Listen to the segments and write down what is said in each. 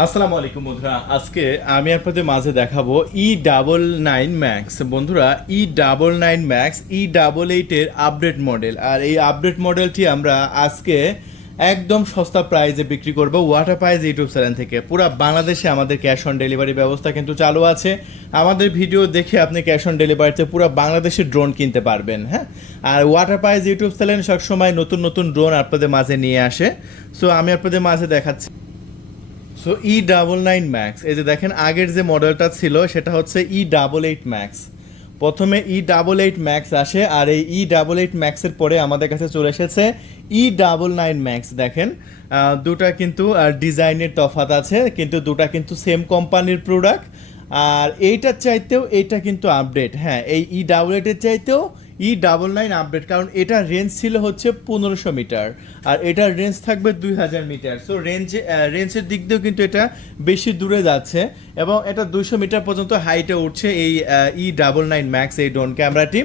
আসসালামু আলাইকুম বন্ধুরা। আজকে আমি আপনাদের মাঝে দেখাবো ই ডাবল নাইন ম্যাক্স বন্ধুরা E double nine max E double এইটের আপডেট মডেল আর এই আপডেট মডেলটি আমরা আজকে একদম সস্তা প্রাইজে বিক্রি করব ওয়াটার প্রাইজ ইউটিউব চ্যানেল থেকে। পুরো বাংলাদেশে আমাদের ক্যাশ অন ডেলিভারি ব্যবস্থা কিন্তু চালু আছে। আমাদের ভিডিও দেখে আপনি ক্যাশ অন ডেলিভারিতে পুরো বাংলাদেশে ড্রোন কিনতে পারবেন হ্যাঁ? আর ওয়াটার প্রাইজ ইউটিউব চ্যানেল সবসময় নতুন নতুন ড্রোন আপনাদের মাঝে নিয়ে আসে। সো আমি আপনাদের মাঝে দেখাচ্ছি। So E double nine max এই যে দেখেন, আগের যে মডেলটা ছিল, সেটা হচ্ছে ই ডাবল এইট ম্যাক্স প্রথমে ই ডাবল এইট ম্যাক্স আসে, আর এই ই ডাবল এইট ম্যাক্সের পরে আমাদের কাছে চলে এসেছে ই ডাবল নাইন ম্যাক্স দেখেন। দুটা কিন্তু ডিজাইনের তফাত আছে, কিন্তু দুটা কিন্তু সেম কোম্পানির প্রোডাক্ট আর এইটার চাইতেও এইটা কিন্তু আপডেট হ্যাঁ এই ই ডাবল এইটের চাইতেও ই ডাবল নাইন আপডেট কারণ এটার রেঞ্জ ছিল হচ্ছে পনেরোশো মিটার, আর এটার রেঞ্জ থাকবে দুই হাজার মিটার। সো রেঞ্জে রেঞ্জের দিক দিয়েও কিন্তু এটা বেশি দূরে যাচ্ছে, এবং এটা দুইশো মিটার পর্যন্ত হাইটে উঠছে এই ই ডাবল নাইন ম্যাক্স এই ড্রোন ক্যামেরাটি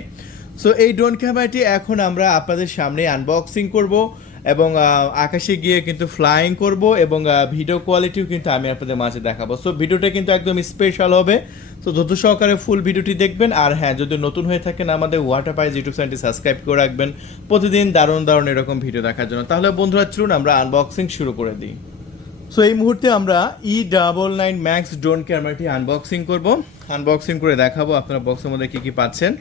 সো এই ড্রোন ক্যামেরাটি এখন আমরা আপনাদের সামনে আনবক্সিং করব, এবং আকাশে গিয়ে কিন্তু ফ্লাইং করব, এবং ভিডিও কোয়ালিটিও কিন্তু আমি আপনাদের মাঝে দেখাবো। সো ভিডিওটা কিন্তু একদম স্পেশাল হবে। তো ধৈর্য সহকারে ফুল ভিডিওটি দেখবেন। আর হ্যাঁ যদি নতুন হয়ে থাকেন আমাদের ওয়াটার পাইজ ইউটিউব চ্যানেলটি সাবস্ক্রাইব করে রাখবেন। প্রতিদিন দারুণ দারুণ এরকম ভিডিও দেখার জন্য। তাহলে বন্ধুরা, চলুন আমরা আনবক্সিং শুরু করে দিই। সো এই মুহূর্তে আমরা E double nine max drone ক্যামেরাটি আনবক্সিং করব। আনবক্সিং করে দেখাবো আপনারা বক্সের মধ্যে কী কী পাচ্ছেন।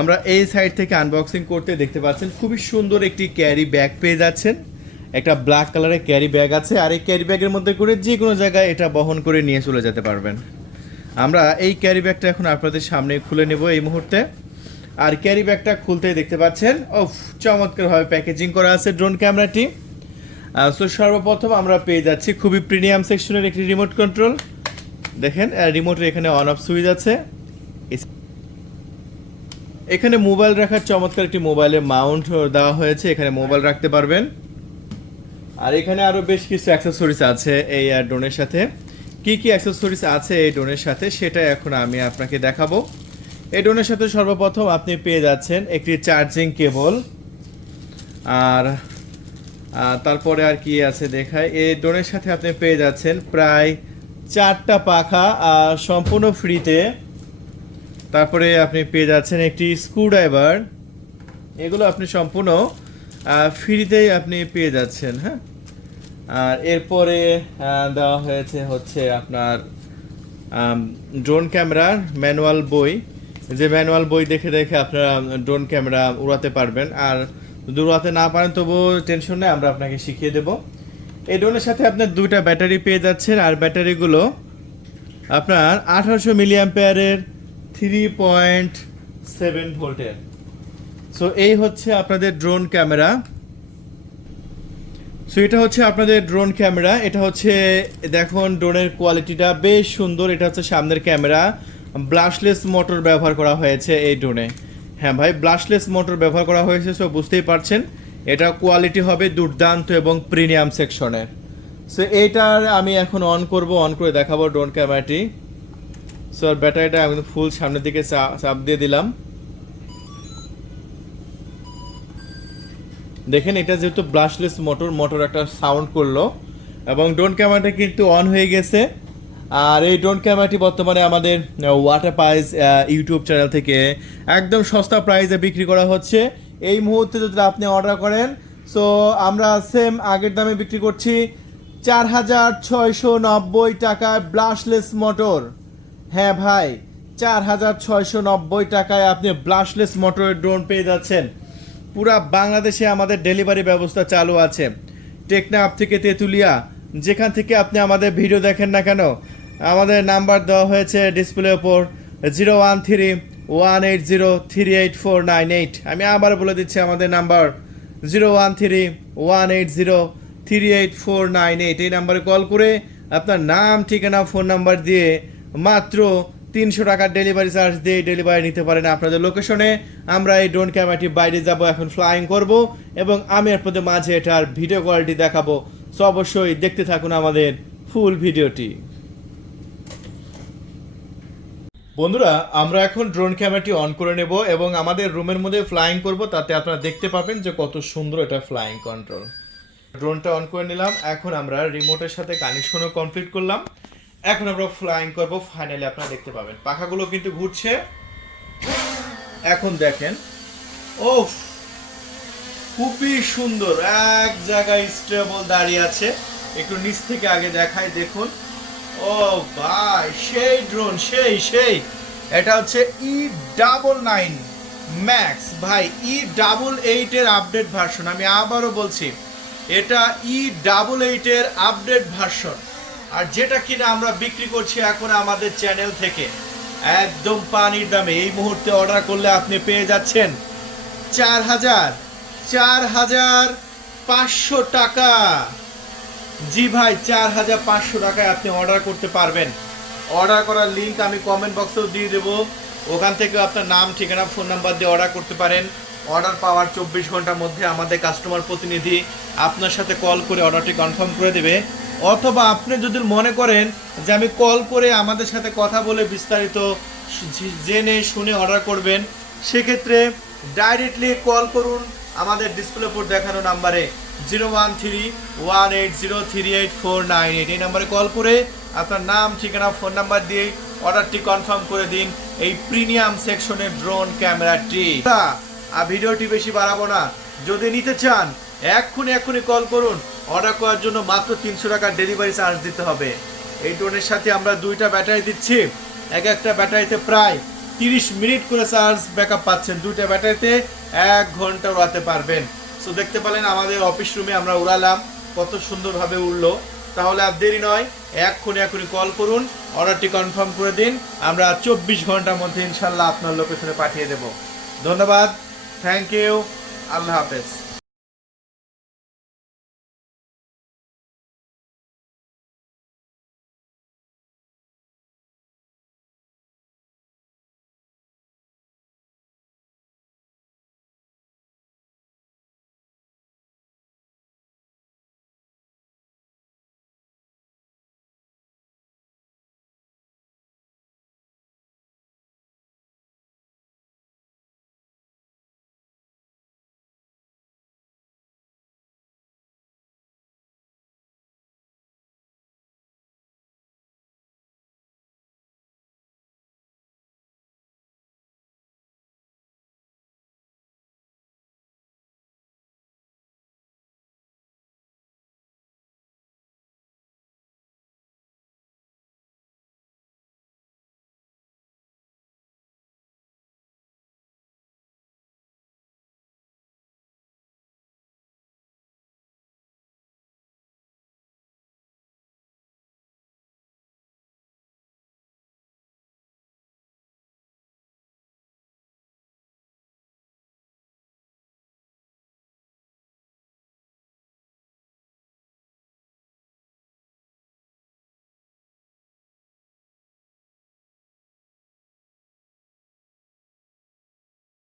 আমরা এই সাইড থেকে আনবক্সিং করতে দেখতে পাচ্ছেন, খুবই সুন্দর একটি ক্যারি ব্যাগ পেয়ে যাচ্ছেন। একটা ব্ল্যাক কালারের ক্যারি ব্যাগ আছে। আর এই ক্যারি ব্যাগের মধ্যে করে যে কোনো জায়গায় এটা বহন করে নিয়ে চলে যেতে পারবেন। আমরা এই ক্যারি ব্যাগটা এখন আপনাদের সামনে খুলে নেব এই মুহূর্তে। আর ক্যারি ব্যাগটা খুলতেই দেখতে পাচ্ছেন ও চমৎকারভাবে প্যাকেজিং করা আছে ড্রোন ক্যামেরাটি সো সর্বপ্রথম আমরা পেয়ে যাচ্ছি খুবই প্রিমিয়াম সেকশনের একটি রিমোট কন্ট্রোল দেখেন রিমোটের এখানে অন অফ সুইচ আছে। এখানে মোবাইল রাখার চমৎকার একটি মোবাইলে মাউন্ট দেওয়া হয়েছে, এখানে মোবাইল রাখতে পারবেন। আর এখানে আরও বেশ কিছু অ্যাক্সেসরিজ আছে এই ড্রোনের সাথে। কি কি অ্যাক্সেসরিজ আছে এই ড্রোনের সাথে সেটা এখন আমি আপনাকে দেখাবো। এই ড্রোনের সাথে সর্বপ্রথম আপনি পেয়ে যাচ্ছেন একটি চার্জিং কেবল আর তারপরে আর কি আছে দেখায়? এই ড্রোনের সাথে আপনি পেয়ে যাচ্ছেন প্রায় চারটা পাখা সম্পূর্ণ ফ্রিতে তারপরে আপনি পেয়ে যাচ্ছেন একটি স্ক্রুড্রাইভার এগুলো আপনি সম্পূর্ণ ফ্রিতেই আপনি পেয়ে যাচ্ছেন হ্যাঁ? আর এরপরে দেওয়া হয়েছে হচ্ছে আপনার ড্রোন ক্যামেরার ম্যানুয়াল বই। যে ম্যানুয়াল বই দেখে দেখে আপনারা ড্রোন ক্যামেরা উড়াতে পারবেন। আর যদি উড়াতে না পারেন, তবুও টেনশন নেই, আমরা আপনাকে শিখিয়ে দেব। এই ড্রোনের সাথে আপনার দুইটা ব্যাটারি পেয়ে যাচ্ছেন, আর ব্যাটারিগুলো আপনার আঠারোশো মিলি অ্যাম্পেয়ারের থ্রি পয়েন্ট সেভেন ভোল্টের সো এই হচ্ছে আপনাদের ড্রোন ক্যামেরা সো এটা হচ্ছে আপনাদের ড্রোন ক্যামেরা এটা হচ্ছে, দেখুন ড্রোনের কোয়ালিটিটা বেশ সুন্দর, এটা হচ্ছে সামনের ক্যামেরা ব্লাশলেস মোটর ব্যবহার করা হয়েছে এই ড্রোনে হ্যাঁ ভাই ব্লাশলেস মোটর ব্যবহার করা হয়েছে সো বুঝতেই পারছেন। এটা কোয়ালিটি হবে দুর্দান্ত এবং প্রিমিয়াম সেকশনের সো এইটার আমি এখন অন করব অন করে দেখাবো ড্রোন ক্যামেরাটি সো আর ব্যাটারিটা আমি ফুল সামনের দিকে চাপ দিয়ে দিলাম। দেখেন এটা যেহেতু ব্লাশলেস মোটর মোটর একটা সাউন্ড করল। এবং ড্রোন ক্যামেরাটা কিন্তু অন হয়ে গেছে। আর এই ড্রোন ক্যামেরাটি বর্তমানে আমাদের ওয়াটার প্রাইজ ইউটিউব চ্যানেল থেকে একদম সস্তা প্রাইজে বিক্রি করা হচ্ছে। এই মুহূর্তে যদি আপনি অর্ডার করেন সো আমরা সেম আগের দামে বিক্রি করছি চার হাজার ছয়শো নব্বই টাকায় ব্লাশলেস মোটর হ্যাঁ ভাই, চার হাজার ছয়শো নব্বই টাকায় আপনি ব্লাশলেস মোটরের ড্রোন পেয়ে যাচ্ছেন। পুরা বাংলাদেশে আমাদের ডেলিভারি ব্যবস্থা চালু আছে। টেকনা অ্যাপ থেকে তেঁতুলিয়া, যেখান থেকে আপনি আমাদের ভিডিও দেখেন না কেন, আমাদের নাম্বার দেওয়া হয়েছে ডিসপ্লে ওপর zero one three one eight zero three eight four nine eight. আমি আবার বলে দিচ্ছি আমাদের number, zero one three one eight zero three eight four nine eight. এই নাম্বারে কল করে আপনার নাম, ঠিকানা, ফোন নাম্বার দিয়ে মাত্র তিনশো টাকার ডেলিভারি চার্জ দিয়ে ডেলিভারি নিতে পারেন আপনাদের লোকেশনে আমরা এই ড্রোন ক্যামেরাটি বাইরে যাব, এখন ফ্লাইং করব এবং আমি আপনাদের মাঝে এটার ভিডিও কোয়ালিটি দেখাবো। সো অবশ্যই দেখতে থাকুন আমাদের ফুল ভিডিওটি বন্ধুরা, আমরা এখন ড্রোন ক্যামেরাটি অন করে নেব এবং আমাদের রুমের মধ্যে ফ্লাইং করব, তাতে আপনারা দেখতে পাবেন যে কত সুন্দর এটা ফ্লাইং কন্ট্রোল ড্রোনটা অন করে নিলাম, এখন আমরা রিমোটের সাথে কানেকশনও কমপ্লিট করলাম। এখন আমরা ফ্লাইং করব ফাইনালি আপনারা দেখতে পাবেন। পাখাগুলো কিন্তু ঘুরছে। এখন দেখেন ও খুবই সুন্দর, এক জায়গায় স্টেবল দাঁড়িয়ে আছে। একটু নিচ থেকে আগে দেখাই, দেখুন। ও ভাই, সেই ড্রোন সেই সেই। এটা হচ্ছে ই ডাবল নাইন ম্যাক্স ভাই ই ডাবল এইটের আপডেট ভার্সন আমি আবারও বলছি, এটা ই ডাবল এইটের আপডেট ভার্সন আর যেটা কিনা আমরা বিক্রি করছি এখন আমাদের চ্যানেল থেকে। একদম পানির দামে। এই মুহূর্তে অর্ডার করলে আপনি পেয়ে যাচ্ছেন চার হাজার চার হাজার পাঁচশো টাকা। জি ভাই, চার হাজার পাঁচশো টাকায় আপনি অর্ডার করতে পারবেন। অর্ডার করার লিঙ্ক আমি কমেন্ট বক্সেও দিয়ে দেবো। ওখান থেকে আপনার নাম, ঠিকানা ফোন নাম্বার দিয়ে অর্ডার করতে পারেন। অর্ডার পাওয়ার চব্বিশ ঘণ্টার মধ্যে আমাদের কাস্টমার প্রতিনিধি আপনার সাথে কল করে অর্ডারটি কনফার্ম করে দেবে। অথবা আপনি যদি মনে করেন যে আমি কল করে আমাদের সাথে কথা বলে বিস্তারিত জেনে শুনে অর্ডার করবেন, সেক্ষেত্রে ডাইরেক্টলি কল করুন আমাদের ডিসপ্লে উপর দেখানো নাম্বারে zero one three one eight zero three eight four nine eight এই নাম্বারে কল করে আপনার নাম, ঠিকানা ফোন নাম্বার দিয়ে অর্ডারটি কনফার্ম করে দিন এই প্রিমিয়াম সেকশনের ড্রোন ক্যামেরাটি আর ভিডিওটি বেশি বাড়াবো না। যদি নিতে চান, এক্ষুনি এক্ষুনি কল করুন অর্ডার করার জন্য মাত্র তিনশো টাকা ডেলিভারি চার্জ দিতে হবে। এই ড্রোনের সাথে আমরা দুইটা ব্যাটারি দিচ্ছি। এক একটা ব্যাটারিতে প্রায় তিরিশ মিনিট করে চার্জ ব্যাকআপ পাচ্ছেন। দুইটা ব্যাটারিতে এক ঘণ্টা উড়াতে পারবেন। সো দেখতে পেলেন আমাদের অফিস রুমে আমরা উড়ালাম। কত সুন্দরভাবে উড়লো। তাহলে আর দেরি নয়, এক্ষুনি এক্ষুনি কল করুন। অর্ডারটি কনফার্ম করে দিন। আমরা চব্বিশ ঘণ্টার মধ্যে ইনশাল্লাহ আপনার লোকেশনে পাঠিয়ে দেব। ধন্যবাদ। থ্যাংক ইউ আল্লাহ হাফেজ।